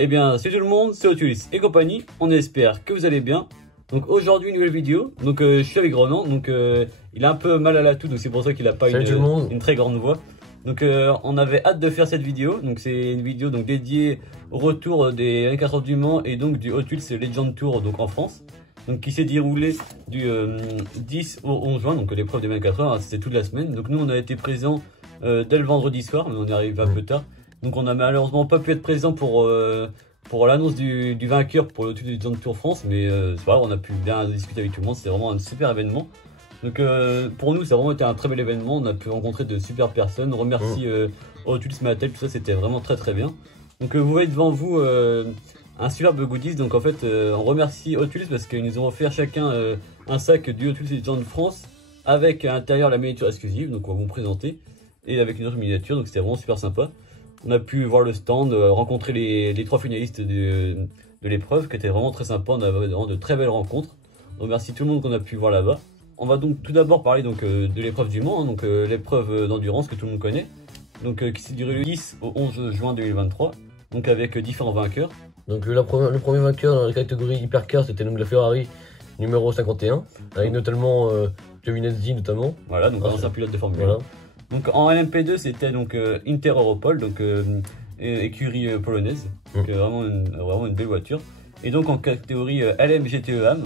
Eh bien, salut tout le monde, c'est Otulis et compagnie, on espère que vous allez bien. Donc aujourd'hui, une nouvelle vidéo, donc je suis avec Ronan, donc il a un peu mal à la toux, donc c'est pour ça qu'il n'a pas une très grande voix. Donc on avait hâte de faire cette vidéo, donc c'est une vidéo donc dédiée au retour des 24 heures du Mans et donc du Hot Wheels Legend Tour donc en France. Donc qui s'est déroulé du 10 au 11 juin, donc l'épreuve des 24 heures, hein, c'était toute la semaine. Donc nous on a été présents dès le vendredi soir, mais on est arrivé un peu tard. Donc on n'a malheureusement pas pu être présent pour l'annonce du vainqueur pour le Legend Tour France, mais c'est pas grave, on a pu bien discuter avec tout le monde, c'était vraiment un super événement. Donc pour nous ça a vraiment été un très bel événement, on a pu rencontrer de super personnes, on remercie Hot Wheels Mattel, tout ça c'était vraiment très bien. Donc vous voyez devant vous un superbe goodies, donc en fait on remercie Hot Wheels parce qu'ils nous ont offert chacun un sac du Hot Wheels Legend France avec à l'intérieur la miniature exclusive, donc on va vous présenter, et avec une autre miniature, donc c'était vraiment super sympa. On a pu voir le stand, rencontrer les trois finalistes de l'épreuve qui étaient vraiment très sympa, on a vraiment de très belles rencontres. On remercie tout le monde qu'on a pu voir là-bas. On va donc tout d'abord parler donc, de l'épreuve du Mans, hein, donc l'épreuve d'endurance que tout le monde connaît, donc qui s'est déroulée du 10 au 11 juin 2023, donc avec différents vainqueurs. Donc le premier vainqueur dans la catégorie Hypercar, c'était donc la Ferrari numéro 51, avec notamment Giovinazzi notamment. Voilà, donc ancien pilote de Formule 1. Donc en LMP2 c'était donc Inter Europol, donc écurie polonaise, donc vraiment une belle voiture. Et donc en catégorie LMGTE AM,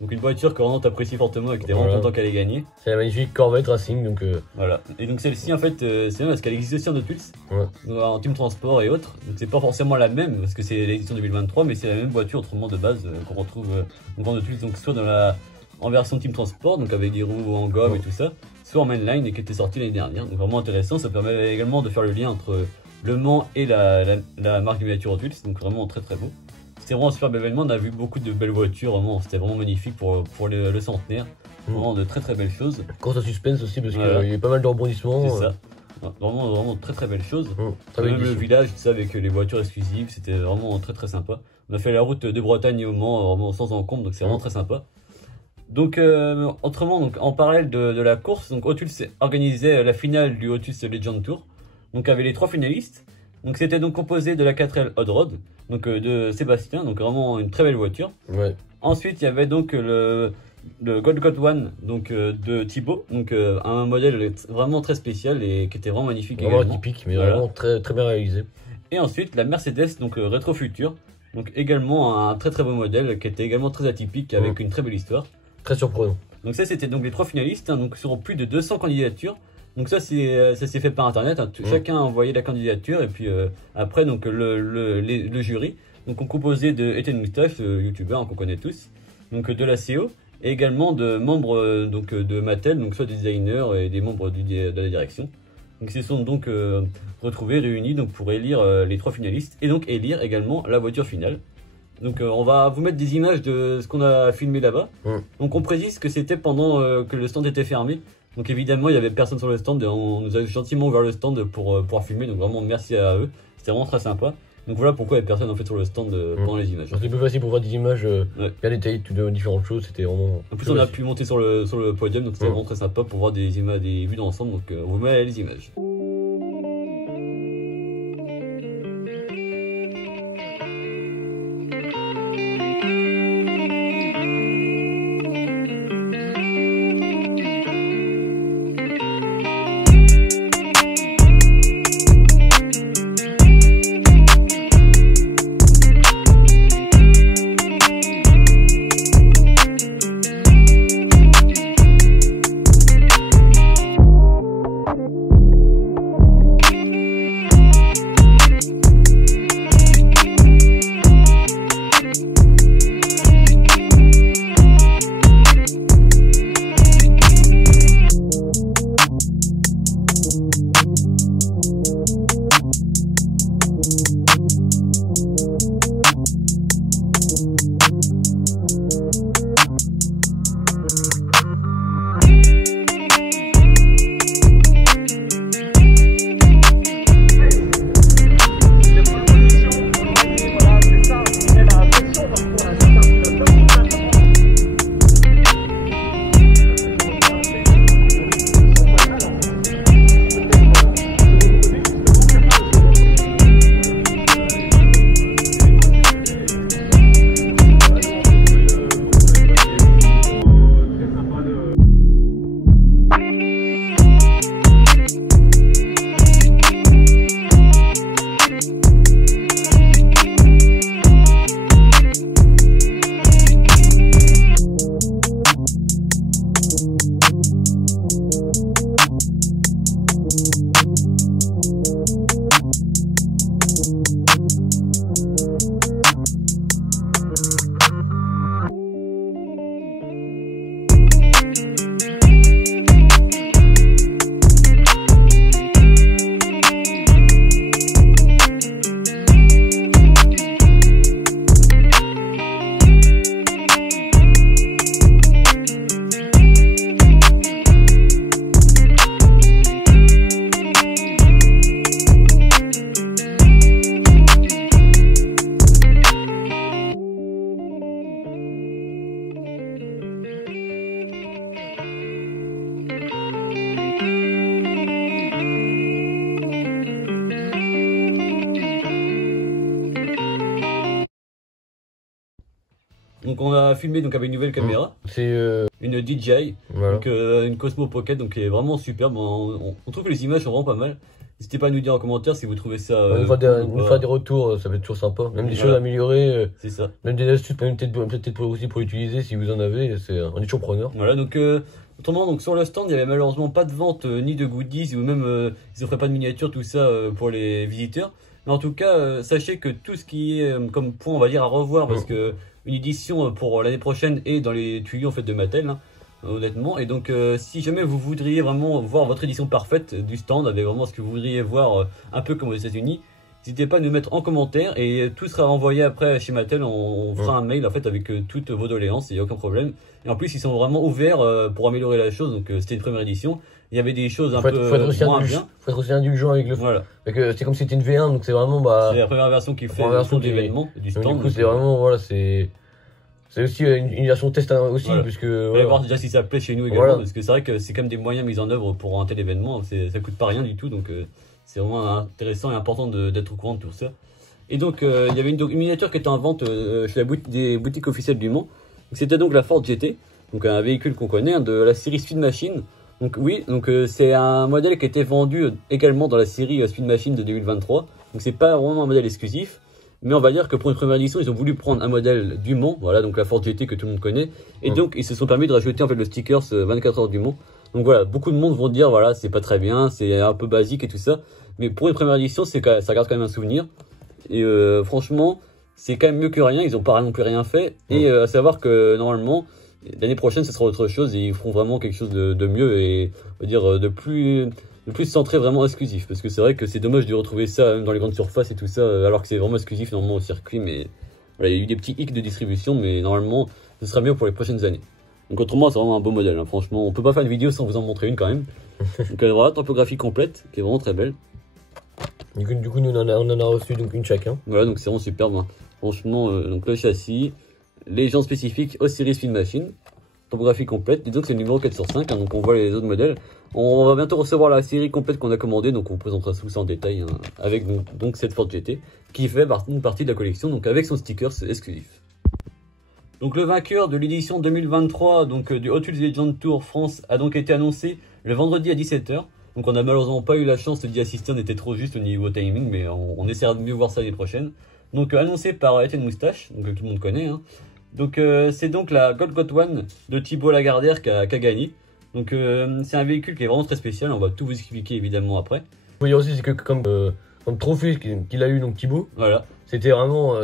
donc une voiture que Ronan t'apprécie fortement et qui était vraiment content qu'elle ait gagné. C'est la magnifique Corvette Racing, donc voilà. Et donc celle-ci en fait c'est bien parce qu'elle existe aussi en Hot Wheels, en Team Transport et autres. Donc c'est pas forcément la même parce que c'est l'édition 2023, mais c'est la même voiture autrement de base qu'on retrouve en Hot Wheels, donc soit en version Team Transport, donc avec des roues en gomme et tout ça, soit en mainline et qui était sorti l'année dernière. Donc vraiment intéressant, ça permet également de faire le lien entre le Mans et la marque de miniature Hot Wheels, donc vraiment très beau. C'était vraiment un superbe événement, on a vu beaucoup de belles voitures, vraiment c'était vraiment magnifique pour le centenaire, vraiment de très belles choses. Course à suspense aussi parce qu'il y avait pas mal de rebondissements. C'est ça, vraiment très belles choses. Même le village, tout ça, avec les voitures exclusives, c'était vraiment très sympa. On a fait la route de Bretagne au Mans, vraiment sans encombre, donc c'est vraiment très sympa. Donc autrement, donc, en parallèle de la course, donc Hot Wheels organisait la finale du Hot Wheels Legend Tour, donc avec les trois finalistes. Donc c'était donc composé de la 4L Hot Rod, donc de Sébastien, donc vraiment une très belle voiture. Ensuite il y avait donc le Gold One, donc de Thibaut, donc un modèle vraiment très spécial et qui était vraiment magnifique. Vraiment atypique, mais vraiment très bien réalisé. Et ensuite la Mercedes, donc Rétro Future, donc également un très beau modèle qui était également très atypique avec une très belle histoire. Très surprenant. Donc ça c'était donc les trois finalistes, hein, donc sur plus de 200 candidatures. Donc ça s'est fait par internet, hein. Chacun a envoyé la candidature et puis après donc le jury donc on composé de Etienne Moustache, youtubeur qu'on connaît tous, donc de la CO et également de membres donc de Mattel, donc soit des designers et des membres de la direction. Donc ils se sont donc retrouvés, réunis donc pour élire les trois finalistes et donc élire également la voiture finale. Donc on va vous mettre des images de ce qu'on a filmé là-bas. Donc on précise que c'était pendant que le stand était fermé. Donc évidemment il n'y avait personne sur le stand, on nous a gentiment ouvert le stand pour pouvoir filmer, donc vraiment merci à eux, c'était vraiment très sympa. Donc voilà pourquoi il n'y avait personne en fait sur le stand pendant les images. C'était plus facile pour voir des images bien détaillées de différentes choses, c'était vraiment... En plus on a pu monter sur le podium, donc c'était vraiment très sympa pour voir des vues d'ensemble, donc on vous met les images. Donc on a filmé donc avec une nouvelle caméra. C'est une DJI, voilà. donc une Cosmo Pocket, donc qui est vraiment superbe. On trouve que les images sont vraiment pas mal. N'hésitez pas à nous dire en commentaire si vous trouvez ça. On fera des retours, ça va être toujours sympa. Même des choses améliorées. C'est ça. Même des astuces, peut-être aussi pour utiliser si vous en avez. On est toujours preneur. Voilà, donc autrement, donc sur le stand, il n'y avait malheureusement pas de vente ni de goodies ou même ils offraient pas de miniatures, tout ça pour les visiteurs. Mais en tout cas, sachez que tout ce qui est comme point, on va dire, à revoir, parce que une édition pour l'année prochaine est dans les tuyaux en fait de Mattel, hein, honnêtement. Et donc, si jamais vous voudriez vraiment voir votre édition parfaite du stand, avec vraiment ce que vous voudriez voir un peu comme aux États-Unis, n'hésitez pas à nous mettre en commentaire et tout sera envoyé après chez Mattel. On fera un mail en fait avec toutes vos doléances, il n'y a aucun problème. Et en plus, ils sont vraiment ouverts pour améliorer la chose. Donc, c'était une première édition. Il y avait des choses un peu moins bien. Faut être aussi indulgent avec le fond. Voilà. C'est comme si c'était une V1, donc c'est vraiment c'est la première version qui fait le l'événement du stand. Du coup, c'est vraiment voilà, c'est aussi une version test aussi, voilà. puisque on va voir déjà si ça plaît chez nous également, parce que c'est vrai que c'est quand même des moyens mis en œuvre pour un tel événement. Ça coûte pas rien du tout, donc c'est vraiment intéressant et important d'être au courant de tout ça. Et donc il y avait une miniature qui était en vente chez des boutiques officielles du Mans. C'était donc la Ford GT, donc un véhicule qu'on connaît, de la série Speed Machine. Donc oui, donc c'est un modèle qui a été vendu également dans la série Speed Machine de 2023. Donc c'est pas vraiment un modèle exclusif, mais on va dire que pour une première édition, ils ont voulu prendre un modèle du Mans, voilà, donc la Ford GT que tout le monde connaît, et donc ils se sont permis de rajouter en fait le sticker 24 heures du Mans. Donc voilà, beaucoup de monde vont dire voilà, c'est pas très bien, c'est un peu basique et tout ça, mais pour une première édition, ça garde quand même un souvenir. Et franchement, c'est quand même mieux que rien, ils ont pas non plus rien fait, et à savoir que normalement l'année prochaine, ce sera autre chose et ils feront vraiment quelque chose de mieux et on va dire de plus centré, vraiment exclusif. Parce que c'est vrai que c'est dommage de retrouver ça même dans les grandes surfaces et tout ça, alors que c'est vraiment exclusif normalement au circuit. Mais voilà, il y a eu des petits hicks de distribution, mais normalement, ce sera mieux pour les prochaines années. Donc autrement, c'est vraiment un beau modèle. Hein. Franchement, on peut pas faire une vidéo sans vous en montrer une quand même. Donc voilà, topographie complète, qui est vraiment très belle. Du coup nous on en a reçu donc une chacun. Voilà, donc c'est vraiment superbe. Hein. Franchement, donc le châssis. Légendes spécifiques Osiris Speed Machine, topographie complète, disons que c'est le numéro 4 sur 5, hein, donc on voit les autres modèles. On va bientôt recevoir la série complète qu'on a commandée, donc on vous présentera tout ça en détail, hein, avec donc cette Ford GT, qui fait une partie de la collection, donc avec son sticker exclusif. Donc le vainqueur de l'édition 2023 donc, du Hot Wheels Legend Tour France a donc été annoncé le vendredi à 17 h. Donc on n'a malheureusement pas eu la chance d'y assister, on était trop juste au niveau timing, mais on essaiera de mieux voir ça l'année prochaine. Donc annoncé par Etienne Moustache, donc que tout le monde connaît, hein. Donc c'est donc la Golgot One de Thibaut Lagardère qui a gagné. Donc c'est un véhicule qui est vraiment très spécial, on va tout vous expliquer évidemment après. Il faut dire aussi c'est que comme trophée qu'il a eu donc Thibaut, voilà. C'est vraiment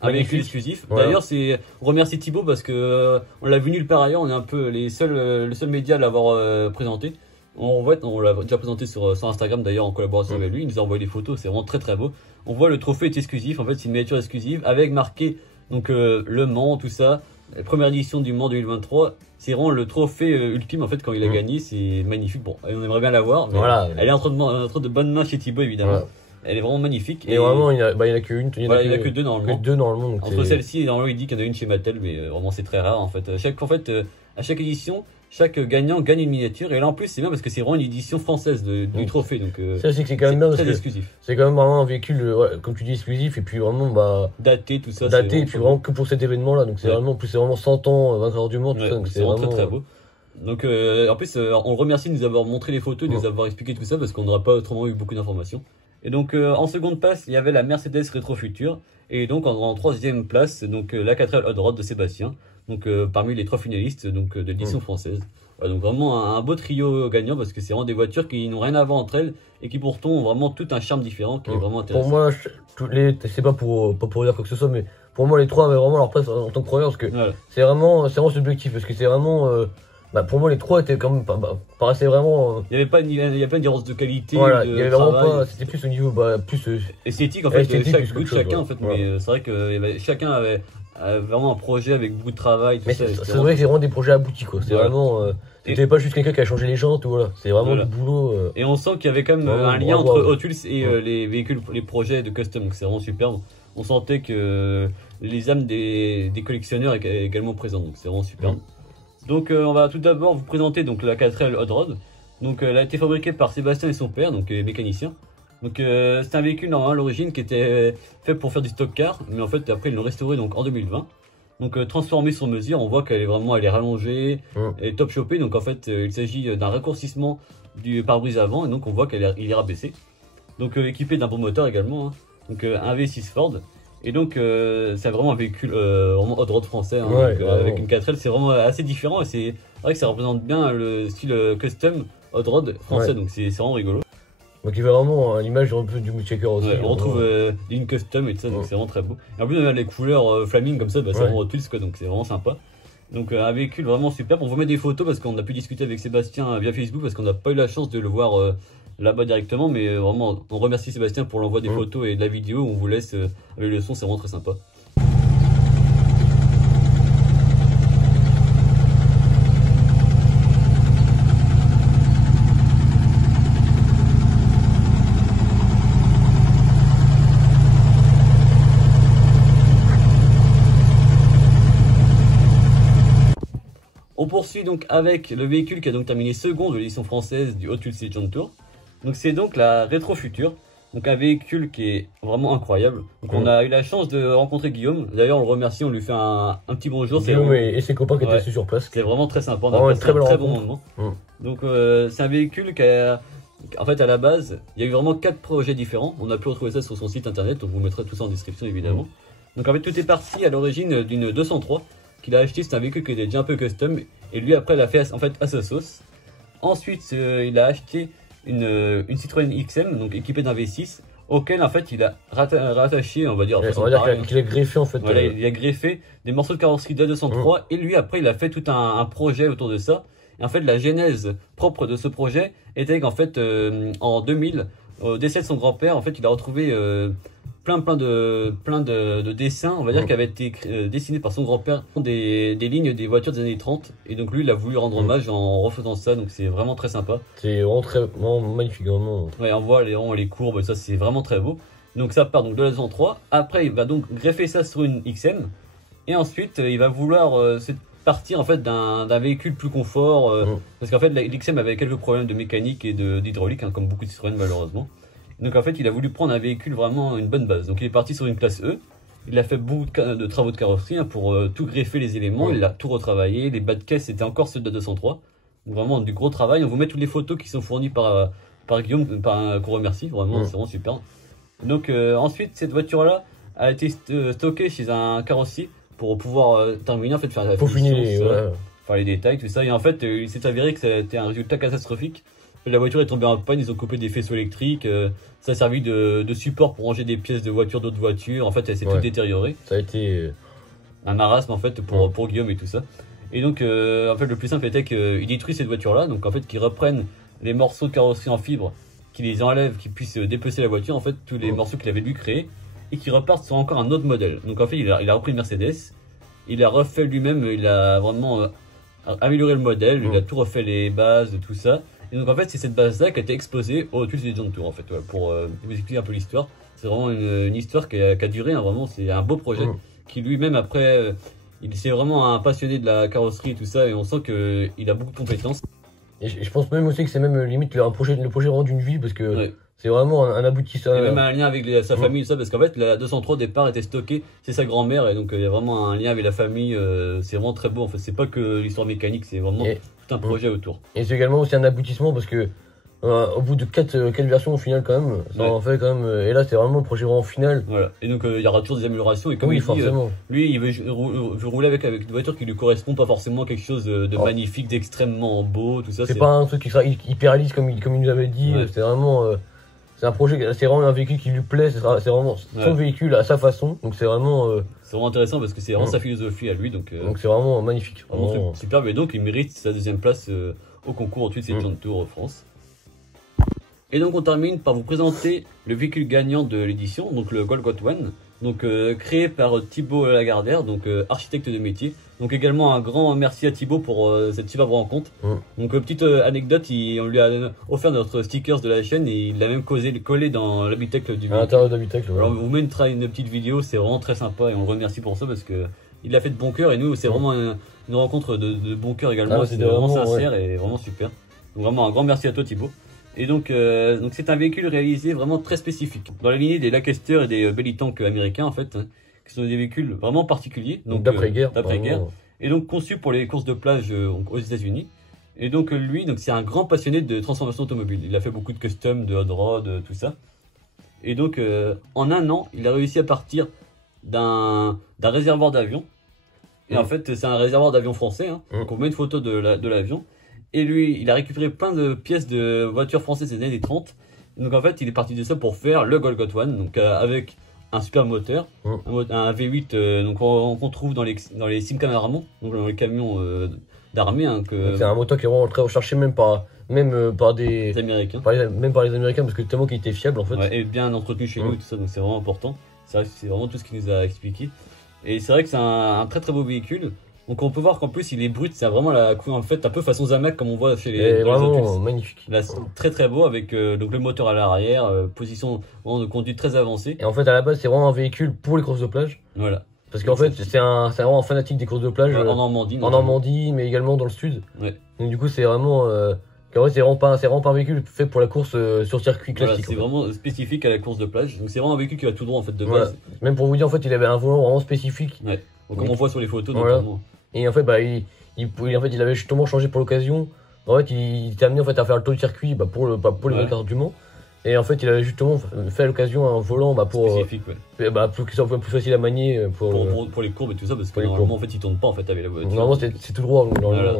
un véhicule exclusif. Voilà. D'ailleurs, on remercie Thibaut parce que on l'a vu nulle part ailleurs, on est un peu le seul média à l'avoir présenté. On l'a déjà présenté sur Instagram d'ailleurs en collaboration avec lui, il nous a envoyé des photos, c'est vraiment très très beau. On voit le trophée est exclusif, en fait c'est une miniature exclusive avec marqué donc le Mans, tout ça, la première édition du Mans 2023, c'est vraiment le trophée ultime en fait quand il a gagné, c'est magnifique. Bon, on aimerait bien l'avoir, mais voilà, elle est entre de bonnes mains chez Thibaut évidemment. Voilà. Elle est vraiment magnifique. Et vraiment, il n'y en a qu'une. Il n'y en a que deux normalement. Que deux normalement. Entre celle-ci et normalement, il dit qu'il y en a une chez Mattel, mais vraiment c'est très rare en fait. À chaque édition, chaque gagnant gagne une miniature. Et là en plus, c'est bien parce que c'est vraiment une édition française du trophée. Donc, ça, c'est quand même bien. Très exclusif. C'est quand même vraiment un véhicule, comme tu dis, exclusif. Et puis vraiment, daté, tout ça. Daté, et puis vraiment que pour cet événement-là. Donc c'est vraiment, plus c'est vraiment 100 ans, 20 heures du Mans, tout ça. C'est vraiment très très beau. Donc en plus, on remercie de nous avoir montré les photos, de nous avoir expliqué tout ça parce qu'on n'aura pas autrement eu beaucoup d'informations. Et donc en seconde place, il y avait la Mercedes Retro Future. Et donc en troisième place, donc la 4L Hot Rod de Sébastien. Donc parmi les 3 finalistes donc, de l'édition française. Voilà, donc vraiment un beau trio gagnant parce que c'est vraiment des voitures qui n'ont rien à voir entre elles et qui pourtant ont vraiment tout un charme différent qui est vraiment intéressant. Pour moi, c'est pas pour dire quoi que ce soit, mais pour moi les 3 avaient vraiment leur place en tant que première parce que c'est vraiment subjectif parce que c'est vraiment... pour moi les 3 étaient quand même paraissaient vraiment il y avait pas une différence de qualité, voilà, il y avait vraiment pas, c'était plus au niveau plus esthétique en fait, chaque goût de chacun en fait, mais c'est vrai que chacun avait vraiment un projet avec beaucoup de travail, tout mais ça. C'est vrai que c'est vraiment des projets aboutis quoi, c'est vraiment c'était pas juste quelqu'un qui a changé les jantes, voilà, c'est vraiment du boulot. Et on sent qu'il y avait quand même un lien entre Hot Wheels et les véhicules, les projets de custom, donc c'est vraiment superbe. On sentait que les âmes des collectionneurs étaient également présentes, donc c'est vraiment superbe. Donc on va tout d'abord vous présenter donc la 4L Hot Rod. Donc elle a été fabriquée par Sébastien et son père, donc mécanicien. Donc c'est un véhicule normalement à l'origine qui était fait pour faire du stock car, mais en fait après ils l'ont restauré donc en 2020. donc transformée sur mesure. On voit qu'elle est vraiment, elle est rallongée, elle est top chopée. Donc en fait, il s'agit d'un raccourcissement du pare-brise avant, et donc on voit qu'il est rabaissé. Donc équipé d'un bon moteur également, hein. Donc un V6 Ford. Et donc c'est vraiment un véhicule vraiment hot rod français, hein. Donc, avec une 4L, c'est vraiment assez différent, et c'est vrai que ça représente bien le style custom hot rod français, donc c'est vraiment rigolo. Donc il fait vraiment l'image un peu du Moonchaker aussi. On retrouve une custom et tout ça, donc c'est vraiment très beau. Et en plus on a les couleurs flaming comme ça, bah, c'est vraiment twist, quoi, donc c'est vraiment sympa. Donc un véhicule vraiment super. On vous met des photos parce qu'on a pu discuter avec Sébastien via Facebook, parce qu'on n'a pas eu la chance de le voir là-bas directement, mais vraiment on remercie Sébastien pour l'envoi des photos et de la vidéo. On vous laisse avec le son, c'est vraiment très sympa. On poursuit donc avec le véhicule qui a donc terminé second de l'édition française du Hot Wheels Legend Tour. Donc c'est donc la Rétro Future, donc un véhicule qui est vraiment incroyable. Donc on a eu la chance de rencontrer Guillaume. D'ailleurs on le remercie, on lui fait un petit bonjour. Guillaume et ses copains qui étaient sur place. C'est vraiment très sympa, on a passé un très bon moment. Donc c'est un véhicule qui a, en fait à la base, il y a eu vraiment 4 projets différents. On a pu retrouver ça sur son site internet, on vous mettra tout ça en description évidemment. Donc en fait tout est parti à l'origine d'une 203 qu'il a acheté. C'est un véhicule qui était déjà un peu custom, et lui après il a fait en fait à sa sauce. Ensuite il a acheté une Citroën XM, donc équipée d'un V6, auquel en fait il a rattaché, on va dire qu'il a greffé en fait. Voilà, il a greffé des morceaux de carrosserie de la 203, et lui après il a fait tout un projet autour de ça. Et en fait la genèse propre de ce projet était qu'en fait en 2000, au décès de son grand-père, en fait il a retrouvé plein de dessins, on va dire, qui avaient été dessinés par son grand-père, des lignes des voitures des années 30, et donc lui il a voulu rendre hommage en refaisant ça, donc c'est vraiment très sympa. C'est vraiment magnifique, vraiment. Ouais, on voit les courbes, ça c'est vraiment très beau. Donc ça part donc de la 203, après il va donc greffer ça sur une XM, et ensuite il va vouloir partir en fait d'un véhicule plus confort, parce qu'en fait l'XM avait quelques problèmes de mécanique et d'hydraulique, hein, comme beaucoup de Citroën malheureusement. Donc en fait il a voulu prendre un véhicule vraiment une bonne base. Donc il est parti sur une classe E. Il a fait beaucoup de travaux de carrosserie, hein, pour tout greffer les éléments. Il a tout retravaillé. Les bas de caisse c'était encore ceux de la 203. Donc vraiment du gros travail. On vous met toutes les photos qui sont fournies par Guillaume, qu'on remercie. Vraiment c'est vraiment super. Donc ensuite cette voiture là a été stockée chez un carrossier pour pouvoir terminer, en fait, faire la finition, faire les détails, tout ça. Et en fait il s'est avéré que ça a été un résultat catastrophique. La voiture est tombée en panne, ils ont coupé des faisceaux électriques, ça a servi de support pour ranger des pièces de voitures d'autres voitures. En fait elle s'est tout détériorée. Ça a été un marasme en fait pour Guillaume et tout ça. Et donc en fait le plus simple était qu'il détruit cette voiture là, donc en fait qu'ils reprennent les morceaux de carrosserie en fibre, qu'ils les enlèvent, qu'ils puissent dépecer la voiture, en fait tous les morceaux qu'il avait lui créés, et qu'ils repartent sur encore un autre modèle. Donc en fait il a repris une Mercedes, il a refait lui-même, il a vraiment amélioré le modèle, il a tout refait, les bases, tout ça. Et donc en fait c'est cette base là qui a été exposée au Hot Wheels Legend Tour, en fait, voilà, pour vous expliquer un peu l'histoire. C'est vraiment une histoire qui a duré, hein, vraiment c'est un beau projet, qui lui-même après il s'est vraiment un passionné de la carrosserie et tout ça, et on sent qu'il a beaucoup de compétences. Et je pense même aussi que c'est même limite le projet vraiment d'une vie, parce que c'est vraiment un aboutissement. Il y a même un lien avec sa famille et ça, parce qu'en fait la 203 au départ était stockée, c'est sa grand-mère, et donc il y a vraiment un lien avec la famille. C'est vraiment très beau en fait, c'est pas que l'histoire mécanique, c'est vraiment tout un projet autour. Et c'est également aussi un aboutissement, parce que au bout de 4 versions au final quand même, ça en fait quand même, et là c'est vraiment le projet vraiment final. Voilà, et donc il y aura toujours des améliorations, et comme il dit, lui il veut rouler avec une voiture qui lui correspond, pas forcément quelque chose de magnifique, d'extrêmement beau, tout ça. C'est pas un truc qui sera hyper réaliste comme il nous avait dit, c'est vraiment... c'est un projet, c'est vraiment un véhicule qui lui plaît, c'est vraiment son véhicule à sa façon, donc c'est vraiment... c'est vraiment intéressant parce que c'est vraiment sa philosophie à lui, donc c'est vraiment magnifique. Vraiment superbe, et donc il mérite sa deuxième place au concours au-dessus de cette Legend Tour France. Et donc on termine par vous présenter le véhicule gagnant de l'édition, donc le Golgot One, donc créé par Thibaut Lagardère, donc architecte de métier. Donc également un grand merci à Thibaut pour cette superbe rencontre. Donc petite anecdote, on lui a offert notre stickers de la chaîne, et il l'a même collé dans l'habitacle du véhicule. À l'intérieur de l'habitacle, Alors on vous met une petite vidéo, c'est vraiment très sympa, et on le remercie pour ça, parce que il l'a fait de bon cœur, et nous c'est vraiment une rencontre de bon cœur également. C'est vraiment sincère et vraiment super. Donc vraiment un grand merci à toi Thibaut. Et donc c'est un véhicule réalisé vraiment très spécifique, dans la lignée des Lancaster et des Belly Tank américains en fait, hein, qui sont des véhicules vraiment particuliers. Donc d'après-guerre. Et donc conçus pour les courses de plage aux États-Unis. Et donc lui, c'est un grand passionné de transformation automobile. Il a fait beaucoup de custom, de hot rod, tout ça. Et donc en un an, il a réussi à partir d'un réservoir d'avion. Et en fait, c'est un réservoir d'avion français. Hein. Donc on met une photo de l'avion. Et lui, il a récupéré plein de pièces de voitures françaises des années 30. Donc en fait, il est parti de ça pour faire le Golgot One, donc avec un super moteur, un V8 donc qu'on trouve dans les Simca Ramon, donc dans les camions d'armée. Hein, c'est un moteur qui est vraiment très recherché même par des Américains. Même par les Américains parce que tellement qu'il était fiable en fait. Ouais, et bien entretenu chez nous et tout ça, donc c'est vraiment important. C'est vraiment tout ce qu'il nous a expliqué. Et c'est vrai que c'est un très très beau véhicule. Donc on peut voir qu'en plus il est brut, c'est vraiment la couleur en fait un peu façon Zamac comme on voit chez les vraiment magnifique. Là, très très beau avec donc le moteur à l'arrière, position de conduite très avancée. Et en fait à la base c'est vraiment un véhicule pour les courses de plage. Voilà. Parce qu'en fait c'est vraiment un fanatique des courses de plage en Normandie. En Normandie mais également dans le sud. Ouais. Donc du coup c'est vraiment c'est vraiment pas un véhicule fait pour la course sur circuit classique. Voilà, c'est vraiment spécifique à la course de plage. Donc c'est vraiment un véhicule qui va tout droit en fait de base. Même pour vous dire en fait il avait un volant vraiment spécifique. Ouais. Donc, comme on voit sur les photos notamment. Et en fait, il avait justement changé pour l'occasion. En fait, il était amené en fait, à faire le tour du circuit pour les vainqueurs du Mans. Et en fait, il avait justement fait à l'occasion un volant pour spécifique, pour qu'il soit plus facile à manier. Pour les courbes et tout ça, parce que normalement, en fait, il tourne pas en fait, avec la voiture. Normalement, c'est tout droit. Voilà.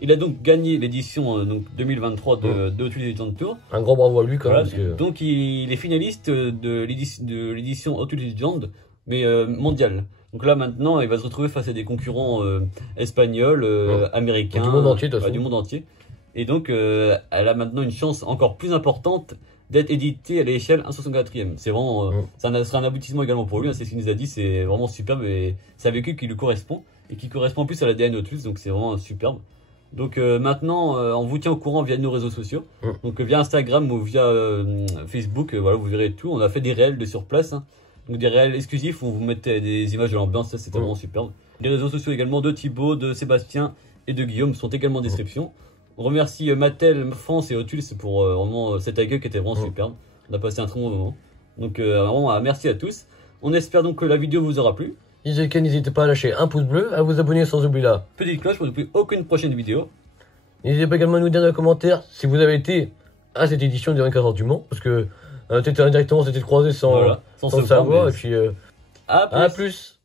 Il a donc gagné l'édition 2023 de Auto Legend Tour. Un grand bravo à lui quand même. Donc, il est finaliste de l'édition Auto Legend, mais mondiale. Donc là maintenant, il va se retrouver face à des concurrents espagnols, américains, du monde entier, du monde entier. Et donc, elle a maintenant une chance encore plus importante d'être éditée à l'échelle 1/64e. C'est vraiment, ça sera un aboutissement également pour lui. Hein, c'est ce qu'il nous a dit, c'est vraiment superbe et c'est un véhicule qui lui correspond et qui correspond plus à l'ADN Autus. Donc c'est vraiment superbe. Donc maintenant, on vous tient au courant via nos réseaux sociaux, donc via Instagram ou via Facebook. Voilà, vous verrez tout. On a fait des réels de sur place. Hein. Donc des réels exclusifs où vous mettez des images de l'ambiance, ça c'était vraiment superbe. Les réseaux sociaux également de Thibaut, de Sébastien et de Guillaume sont également en description. On remercie Mattel, France et Autuls pour vraiment cet accueil qui était vraiment superbe. On a passé un très bon moment. Donc vraiment merci à tous. On espère donc que la vidéo vous aura plu. Si c'est le cas, n'hésitez pas à lâcher un pouce bleu, à vous abonner sans oublier la petite cloche pour ne louper aucune prochaine vidéo. N'hésitez pas également à nous dire dans les commentaires si vous avez été à cette édition des 24 heures du Mans, parce que peut-être indirectement c'était croisé sans le savoir. Et puis à plus.